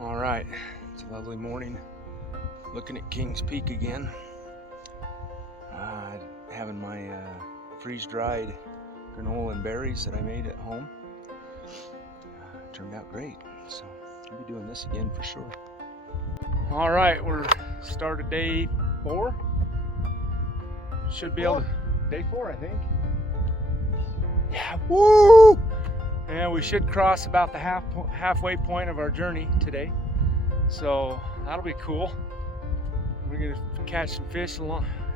All right, it's a lovely morning. Looking at Kingspeak again. Having my freeze-dried granola and berries that I made at home. Turned out great, so I'll be doing this again for sure. All right, we're started day 4. Should be able to, day 4, I think. Yeah, woo! And we should cross about the halfway point of our journey today, so that'll be cool. We're gonna catch some fish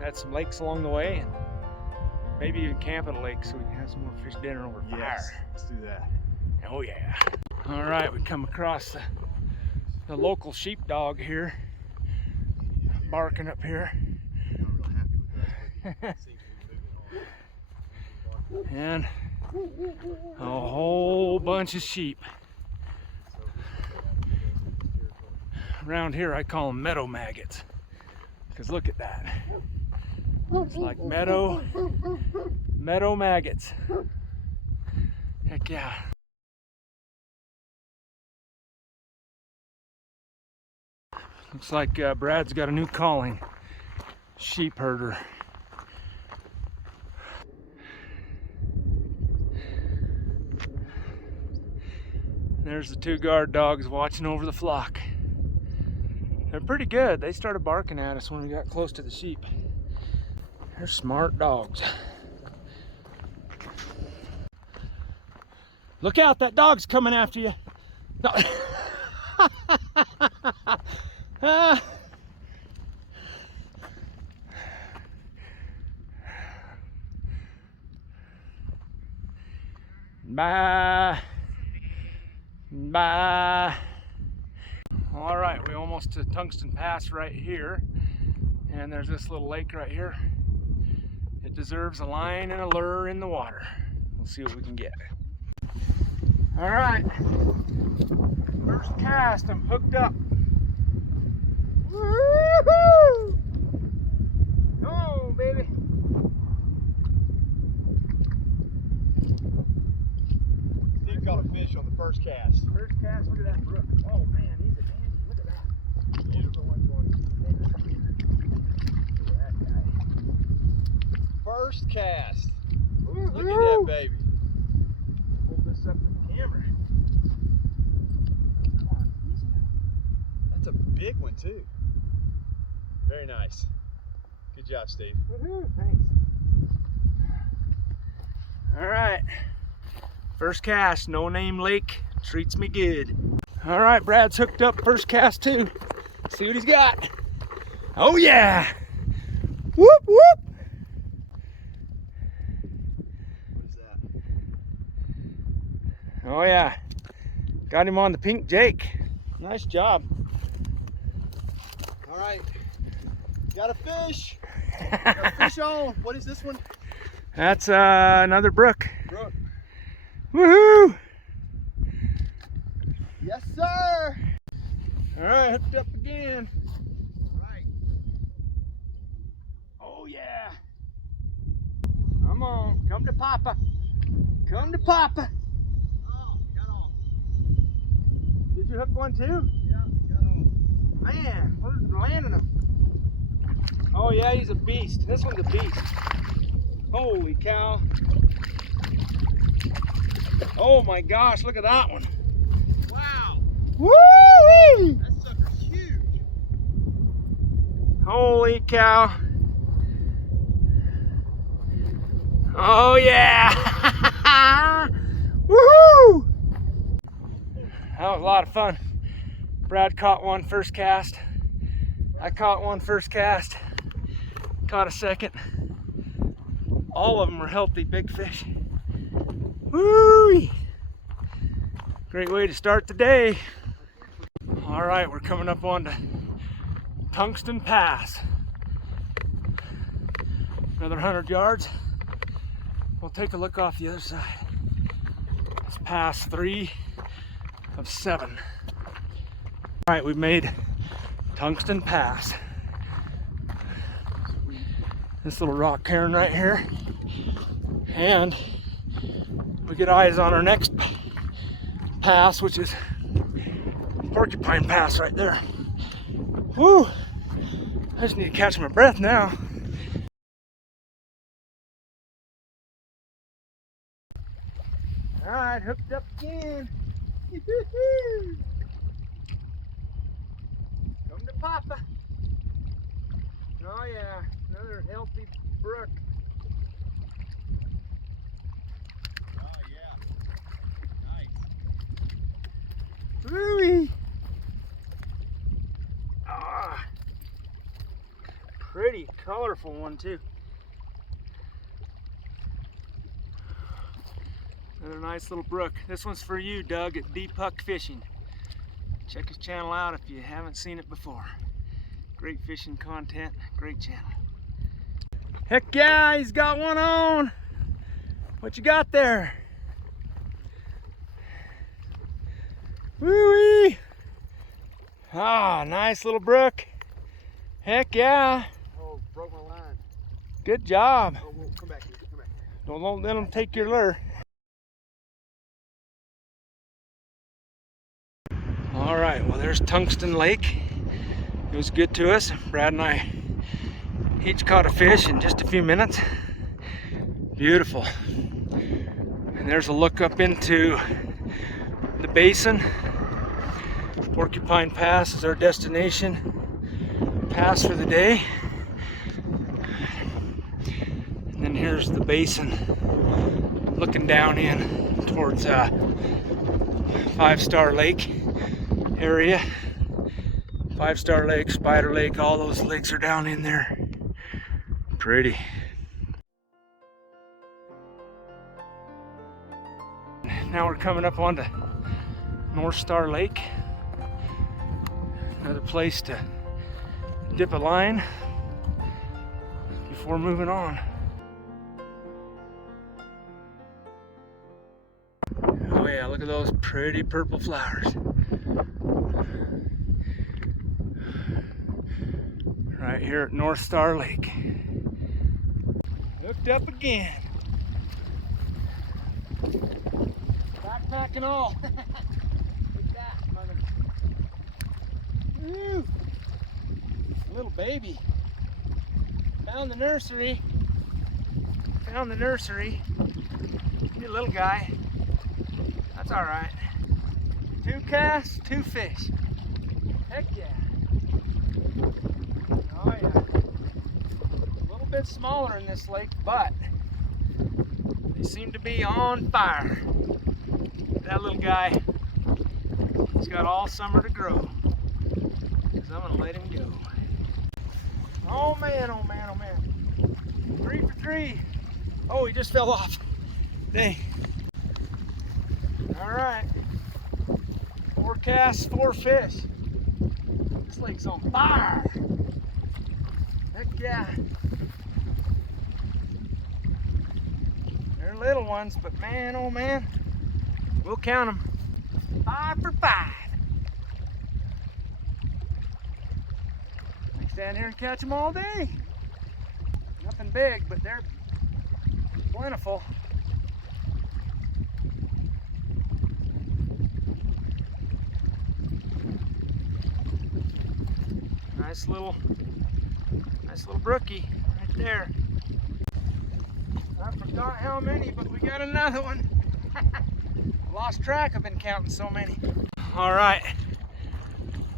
at some lakes along the way, and maybe even camp at a lake so we can have some more fish dinner over fire. Yes, let's do that. Oh yeah. All right, we come across the local sheepdog here, barking up here. And a whole bunch of sheep. Around here I call them meadow maggots, because look at that. It's like meadow maggots. Heck yeah. Looks like Brad's got a new calling, sheep herder. There's the 2 guard dogs watching over the flock. They're pretty good. They started barking at us when we got close to the sheep. They're smart dogs. Look out, that dog's coming after you. No. Bye. Bye. All right, we're almost to Tungsten Pass right here, and there's this little lake right here. It deserves a line and a lure in the water. We'll see what we can get. All right, first cast, I'm hooked up. Woo-hoo! Come on, baby. Steve caught a fish on the first cast. First cast, look at that brook. Oh man, he's a dandy. Look at that. Those are the ones going to there. Look at that guy. First cast. Woo-hoo! Look at that baby. Hold this up with the camera. Come on, easy now. That's a big one too. Very nice. Good job, Steve. Woohoo! Thanks. All right. First cast, No Name Lake treats me good. All right, Brad's hooked up first cast too. See what he's got. Oh yeah! Whoop whoop! What is that? Oh yeah, got him on the pink Jake. Nice job. All right, got a fish. Got a fish on. What is this one? That's another brook. Brook. Woohoo! Yes, sir. All right, hooked up again. Right. Oh yeah. Come on, come to Papa. Come to Papa. Oh, got on. Did you hook one too? Yeah, got on. Man, where's landing him? Oh yeah, he's a beast. This one's a beast. Holy cow. Oh my gosh, look at that one. Wow. Woo-wee! That sucker's huge. Holy cow. Oh yeah. Woohoo! That was a lot of fun. Brad caught one first cast. I caught one first cast. Caught a second. All of them were healthy big fish. Woo! Great way to start the day. All right, we're coming up on to Tungsten Pass. Another 100 yards. We'll take a look off the other side. It's pass 3 of 7. All right, we've made Tungsten Pass. This little rock cairn right here. And we get eyes on our next pass, which is Porcupine Pass right there. Whew! I just need to catch my breath now. Alright, hooked up again. Come to Papa. Oh yeah, another healthy brook. Oh yeah. Nice. Woo-wee. Ah, pretty colorful one too. Another nice little brook. This one's for you, Doug, at Deep Puck Fishing. Check his channel out if you haven't seen it before. Great fishing content, great channel. Heck yeah, he's got one on. What you got there? Woo-wee! Ah, nice little brook. Heck yeah. Oh, broke my line. Good job. Oh, whoa, come back here. Come back. Don't let him take your lure. All right, well there's Tungsten Lake. It was good to us. Brad and I each caught a fish in just a few minutes. Beautiful. And there's a look up into the basin. Porcupine Pass is our destination pass for the day. And then here's the basin looking down in towards 5-Star Lake area. 5-Star Lake, Spider Lake, all those lakes are down in there. Pretty. Now we're coming up onto North Star Lake. Another place to dip a line before moving on. Oh yeah, look at those pretty purple flowers. Right here at North Star Lake. Hooked up again. Backpack and all. Look at that, mother. Woo! Little baby. Found the nursery. Good little guy. That's alright. 2 casts, 2 fish. Heck yeah. Oh yeah. A little bit smaller in this lake, but they seem to be on fire. That little guy, he's got all summer to grow. Because I'm going to let him go. Oh man, oh man, oh man. 3 for 3. Oh, he just fell off. Dang. Alright. 4 casts, 4 fish. This lake's on fire. Heck yeah. They're little ones, but man, oh man, we'll count them. 5 for 5. I can stand here and catch them all day. Nothing big, but they're plentiful. Nice little brookie right there. I forgot how many, but we got another one. Lost track, I've been counting so many. All right,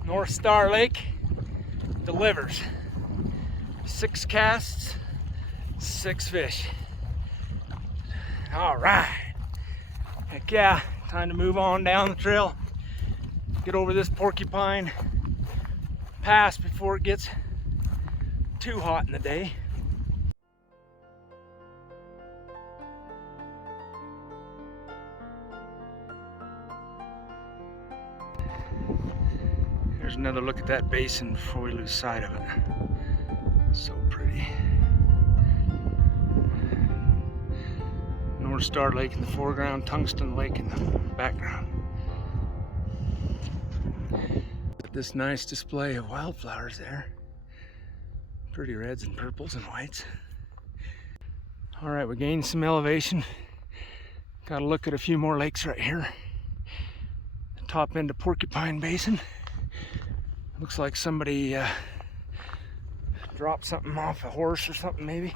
North Star Lake delivers. 6 casts, 6 fish. All right, heck yeah, time to move on down the trail. Get over this Porcupine Pass before it gets too hot in the day. Here's another look at that basin before we lose sight of it. So pretty. North Star Lake in the foreground, Tungsten Lake in the background. This nice display of wildflowers there. Pretty reds and purples and whites. All right, we gained some elevation. Got to look at a few more lakes right here. top end of Porcupine Basin. Looks like somebody dropped something off a horse or something maybe.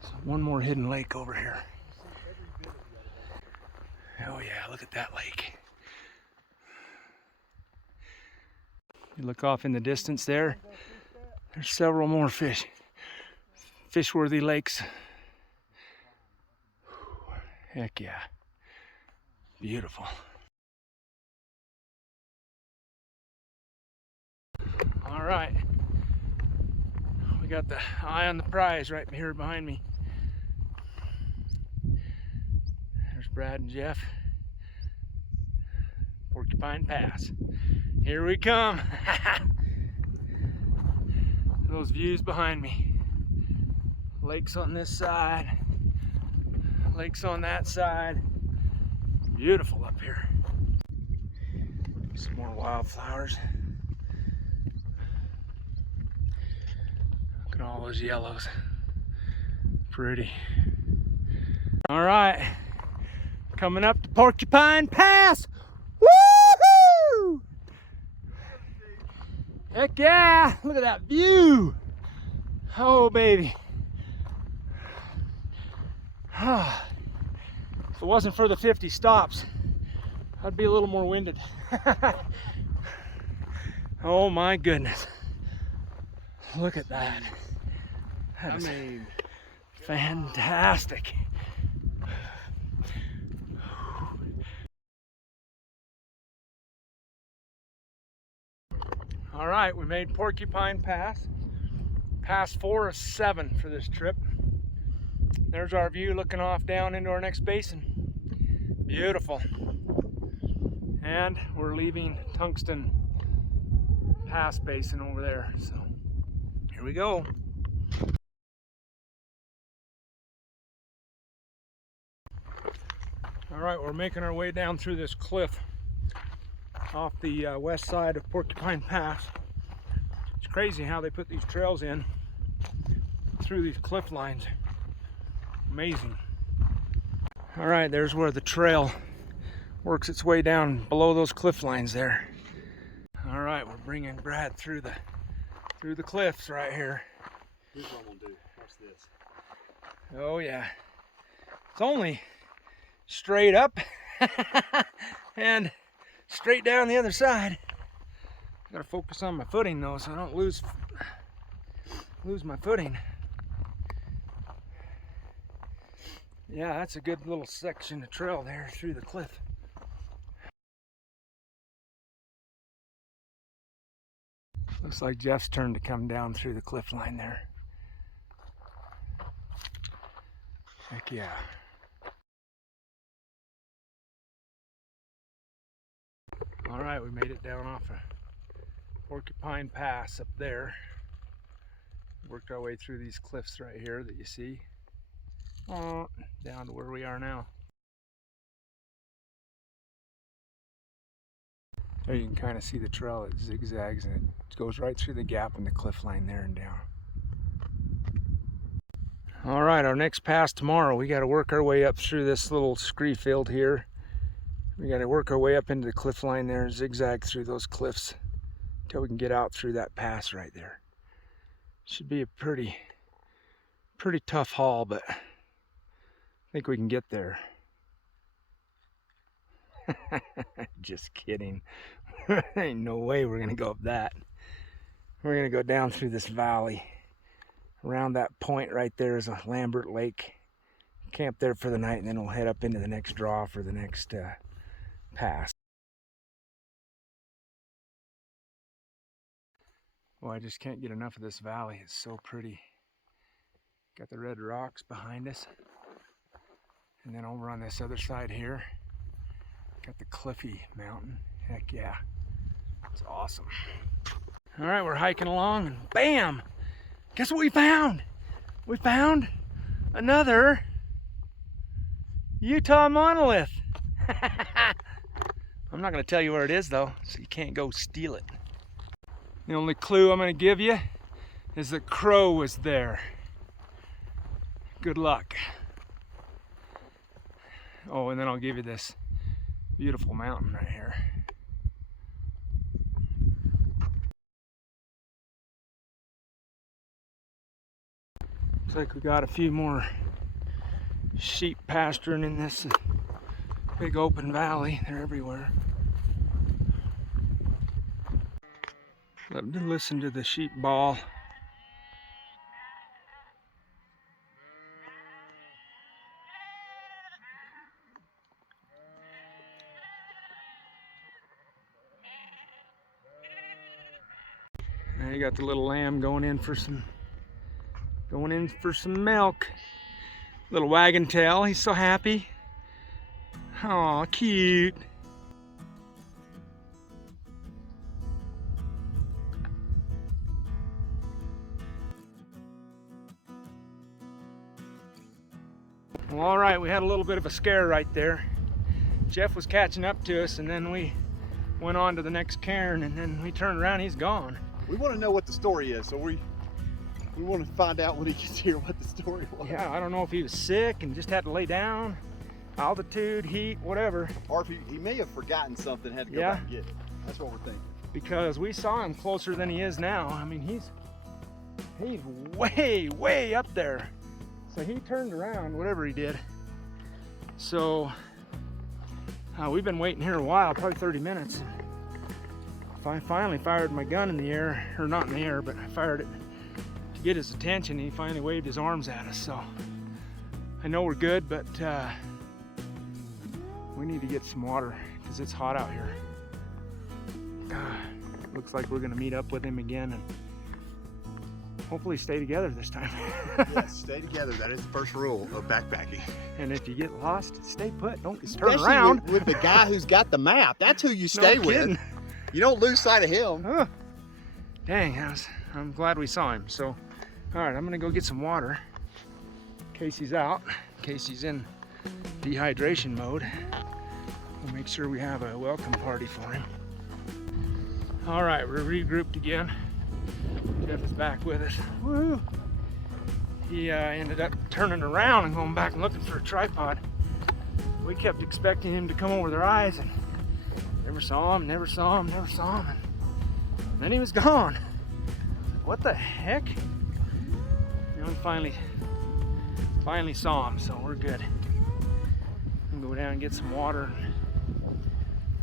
So one more hidden lake over here. Oh yeah, look at that lake. You look off in the distance there, there's several more fish-worthy lakes. Heck yeah, beautiful. All right, we got the eye on the prize right here behind me. There's Brad and Jeff. Porcupine Pass. Here we come. Those views behind me. Lakes on this side, lakes on that side. Beautiful up here. Some more wildflowers. Look at all those yellows. Pretty. All right, coming up to Porcupine Pass. Woohoo! Heck yeah! Look at that view. Oh baby. If it wasn't for the 50 stops, I'd be a little more winded. Oh my goodness. Look at that. That is fantastic. All right, we made Porcupine Pass. Pass 4 of 7 for this trip. There's our view looking off down into our next basin. Beautiful. And we're leaving Tungsten Pass Basin over there. So here we go. All right, we're making our way down through this cliff off the west side of Porcupine Pass. It's crazy how they put these trails in through these cliff lines. Amazing. All right, there's where the trail works its way down below those cliff lines there. All right, we're bringing Brad through the cliffs right here. Here's what I'm gonna do. Watch this. Oh yeah. It's only straight up and straight down the other side. Gotta focus on my footing though, so I don't lose my footing. Yeah, that's a good little section of trail there through the cliff. Looks like Jeff's turn to come down through the cliff line there. Heck yeah. All right, we made it down off of Porcupine Pass up there. Worked our way through these cliffs right here that you see. Down to where we are now. There you can kind of see the trail. It zigzags and it goes right through the gap in the cliff line there and down. All right, our next pass tomorrow, we got to work our way up through this little scree field here. We got to work our way up into the cliff line there, zigzag through those cliffs until we can get out through that pass right there. Should be a pretty tough haul, but I think we can get there. Just kidding. Ain't no way we're gonna go up that. We're gonna go down through this valley. Around that point right there is a Lambert Lake. Camp there for the night, and then we'll head up into the next draw for the next pass. Well, I just can't get enough of this valley. It's so pretty. Got the red rocks behind us. And then over on this other side here, got the cliffy mountain. Heck yeah. It's awesome. All right, we're hiking along and bam! Guess what we found? We found another Utah monolith. I'm not going to tell you where it is though, so you can't go steal it. The only clue I'm going to give you is that Crow was there. Good luck. Oh, and then I'll give you this Beautiful mountain right here. Looks like we got a few more sheep pasturing in this big open valley. They're everywhere. Listen to the sheep bawl. Now you got the little lamb going in for some milk. Little wagging tail, he's so happy. Aw, cute. Well, all right, we had a little bit of a scare right there. Jeff was catching up to us, and then we went on to the next cairn, and then we turned around, he's gone. We want to know what the story is, so we want to find out when he gets here what the story was. Yeah, I don't know if he was sick and just had to lay down, altitude, heat, whatever. Or if he may have forgotten something, had to go back and get it. That's what we're thinking. Because we saw him closer than he is now. I mean, he's way, way up there. So he turned around, whatever he did. So we've been waiting here a while, probably 30 minutes. I finally fired my gun in the air, or not in the air, but I fired it to get his attention. He finally waved his arms at us. So I know we're good, but we need to get some water because it's hot out here. Looks like we're gonna meet up with him again and hopefully stay together this time. Yes, stay together. That is the first rule of backpacking. And if you get lost, stay put. Don't Especially turn around. with the guy who's got the map. That's who you stay No with. kidding. You don't lose sight of him. Dang, I'm glad we saw him. So, all right, I'm gonna go get some water in case he's out, in case he's in dehydration mode. We'll make sure we have a welcome party for him. All right, we're regrouped again. Jeff is back with us. Woo! He ended up turning around and going back and looking for a tripod. We kept expecting him to come over their eyes and never saw him, never saw him, never saw him. And then he was gone. What the heck? And we finally saw him, so we're good. I'm gonna go down and get some water and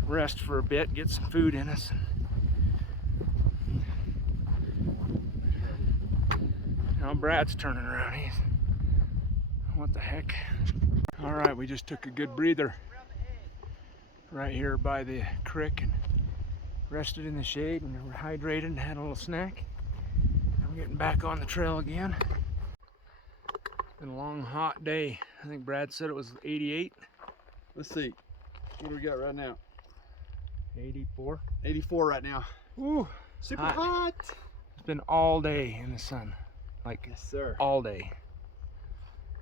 rest for a bit, get some food in us. Now Brad's turning around. What the heck? All right, we just took a good breather right here by the creek and rested in the shade and we're hydrated and had a little snack. Now we're getting back on the trail again. Been a long, hot day. I think Brad said it was 88. Let's see. What do we got right now? 84. 84 right now. Ooh, Super hot. It's been all day in the sun. Like, yes, sir. All day.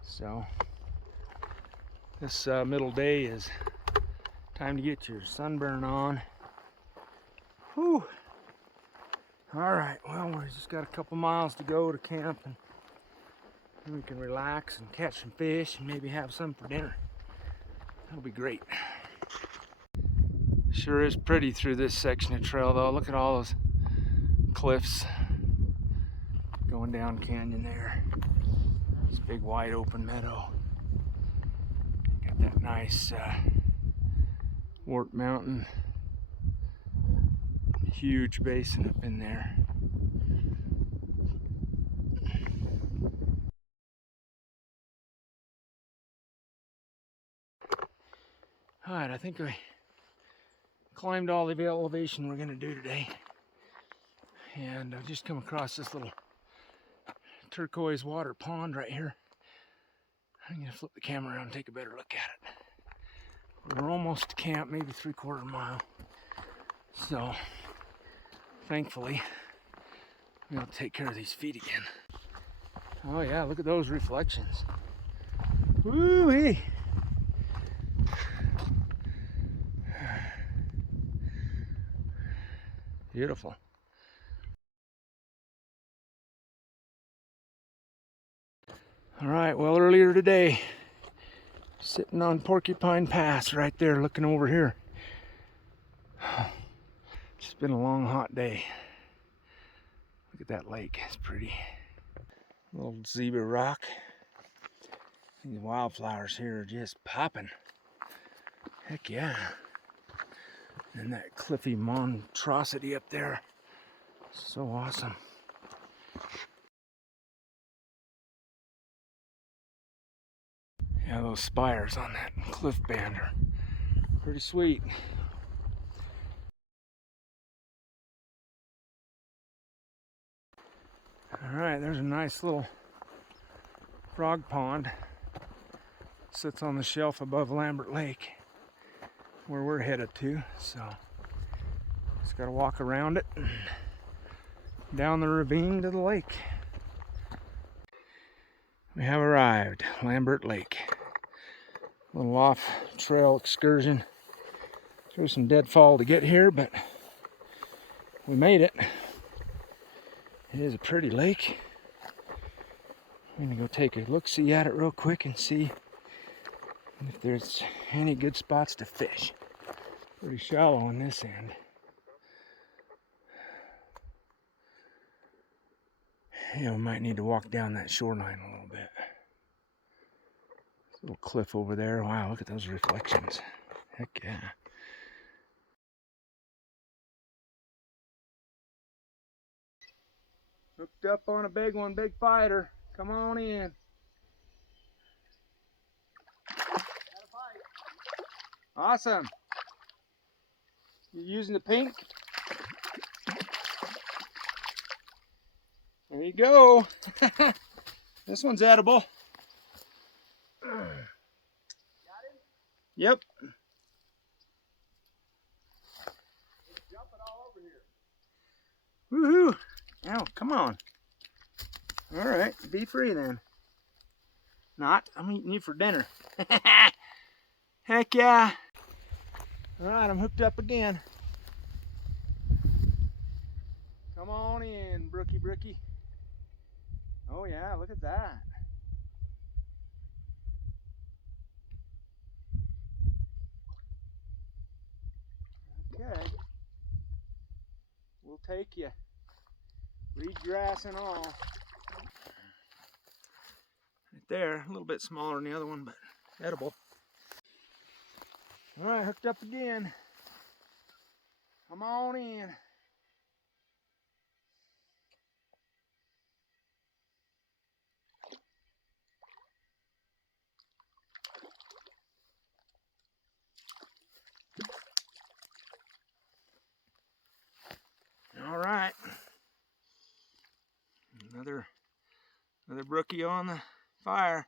So this middle day is time to get your sunburn on. Whew. All right, well, we just got a couple miles to go to camp and then we can relax and catch some fish and maybe have some for dinner. That'll be great. Sure is pretty through this section of trail though. Look at all those cliffs going down canyon there. This big wide open meadow. Got that nice Wart Mountain. Huge basin up in there. Alright, I think we climbed all the elevation we're going to do today. And I've just come across this little turquoise water pond right here. I'm going to flip the camera around and take a better look at it. We're almost to camp, maybe 3/4 mile. So, thankfully, we'll take care of these feet again. Oh yeah, look at those reflections. Woo-wee! Beautiful. All right, well, earlier today, sitting on Porcupine Pass right there, looking over here. It's been a long, hot day. Look at that lake, it's pretty. Little zebra rock. These wildflowers here are just popping. Heck yeah. And that cliffy monstrosity up there. So awesome. Yeah, those spires on that cliff band are pretty sweet. Alright, there's a nice little frog pond. Sits on the shelf above Lambert Lake, where we're headed to. So, just gotta walk around it and down the ravine to the lake. We have arrived, Lambert Lake. A little off-trail excursion through some deadfall to get here, but we made it. It is a pretty lake. I'm gonna go take a look-see at it real quick and see if there's any good spots to fish. Pretty shallow on this end. Yeah, we might need to walk down that shoreline a little bit. Little cliff over there. Wow, look at those reflections. Heck yeah. Hooked up on a big one, big fighter. Come on in. Awesome. You using the pink? There you go. This one's edible. Got him? Yep. He's jumping all over here. Woohoo! Now, come on. All right, be free then. Not, I'm eating you for dinner. Heck yeah. All right, I'm hooked up again. Come on in, brookie. Oh yeah, look at that. Okay. We'll take you. Reed grass and all. Right there, a little bit smaller than the other one, but edible. All right, hooked up again. Come on in. All right. Another brookie on the fire.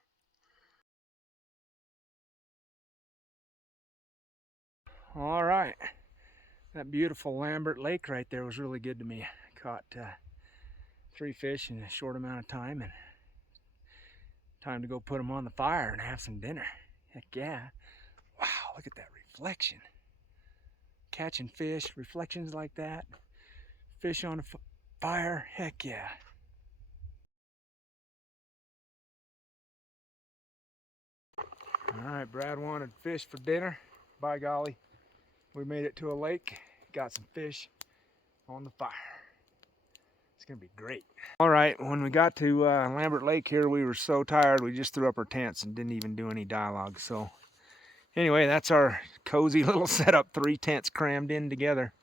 All right. That beautiful Lambert Lake right there was really good to me. I caught 3 fish in a short amount of time, and time to go put them on the fire and have some dinner. Heck yeah. Wow, look at that reflection. Catching fish, reflections like that. Fish on a fire, heck yeah. All right, Brad wanted fish for dinner. By golly, we made it to a lake, got some fish on the fire. It's gonna be great. All right, when we got to Lambert Lake here, we were so tired, we just threw up our tents and didn't even do any dialogue. So anyway, that's our cozy little setup, 3 tents crammed in together.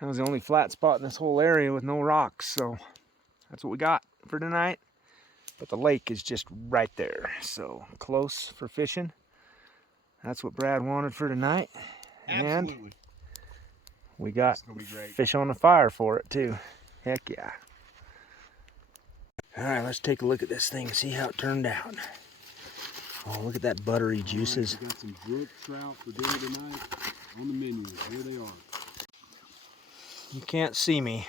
That was the only flat spot in this whole area with no rocks, so that's what we got for tonight. But the lake is just right there, so close for fishing. That's what Brad wanted for tonight. Absolutely. And we got fish on the fire for it too. Heck yeah. All right, let's take a look at this thing, see how it turned out. Oh, look at that buttery juices. Right, we got some brook trout for dinner tonight on the menu. Here they are. You can't see me,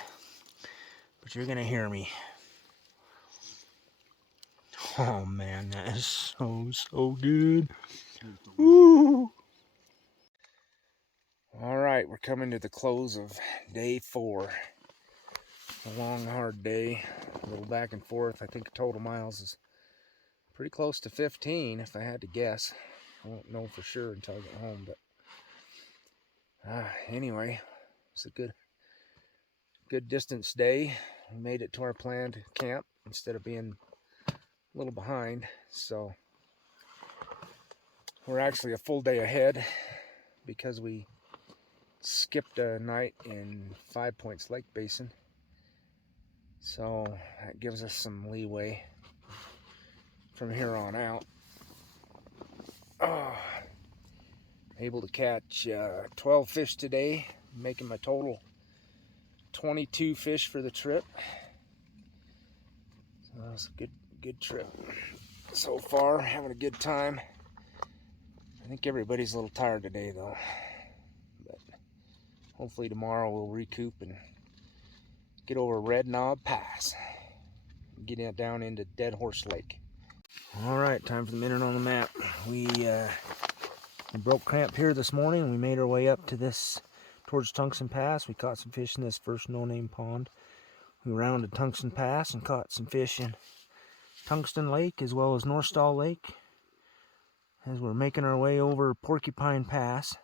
but you're gonna hear me. Oh man, that is so good. Woo! All right, we're coming to the close of day 4. A long, hard day, a little back and forth. I think total miles is pretty close to 15 if I had to guess. I won't know for sure until I get home, but Anyway, it's a good distance day. We made it to our planned camp instead of being a little behind. So we're actually a full day ahead because we skipped a night in 5 Points Lake Basin. So that gives us some leeway from here on out. Able to catch 12 fish today, making my total 22 fish for the trip. So that was a good trip so far. Having a good time. I think everybody's a little tired today though, but hopefully tomorrow we'll recoup and get over Red Knob Pass, get down into Dead Horse Lake. All right, time for the minute on the map. We broke camp here this morning. We made our way up to this towards Tungsten Pass. We caught some fish in this first no-name pond. We rounded Tungsten Pass and caught some fish in Tungsten Lake as well as Northstall Lake as we're making our way over Porcupine Pass.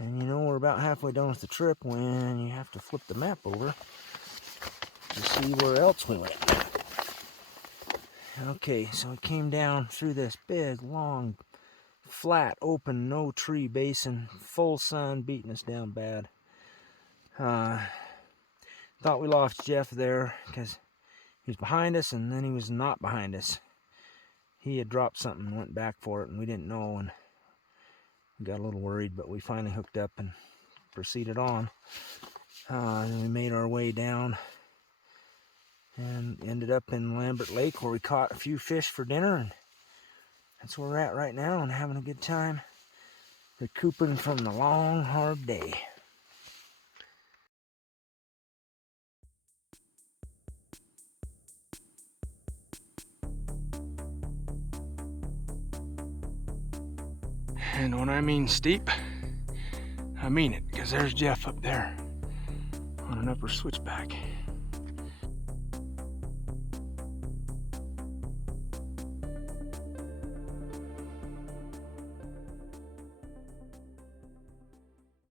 And you know, we're about halfway done with the trip when you have to flip the map over to see where else we went. Okay, so we came down through this big, long, flat, open, no tree basin, full sun beating us down bad. Thought we lost Jeff there because he was behind us and then he was not behind us. He had dropped something and went back for it and we didn't know, and we got a little worried, but we finally hooked up and proceeded on. And we made our way down and ended up in Lambert Lake where we caught a few fish for dinner, and that's where we're at right now and having a good time recouping from the long, hard day. And when I mean steep, I mean it, because there's Jeff up there on an upper switchback.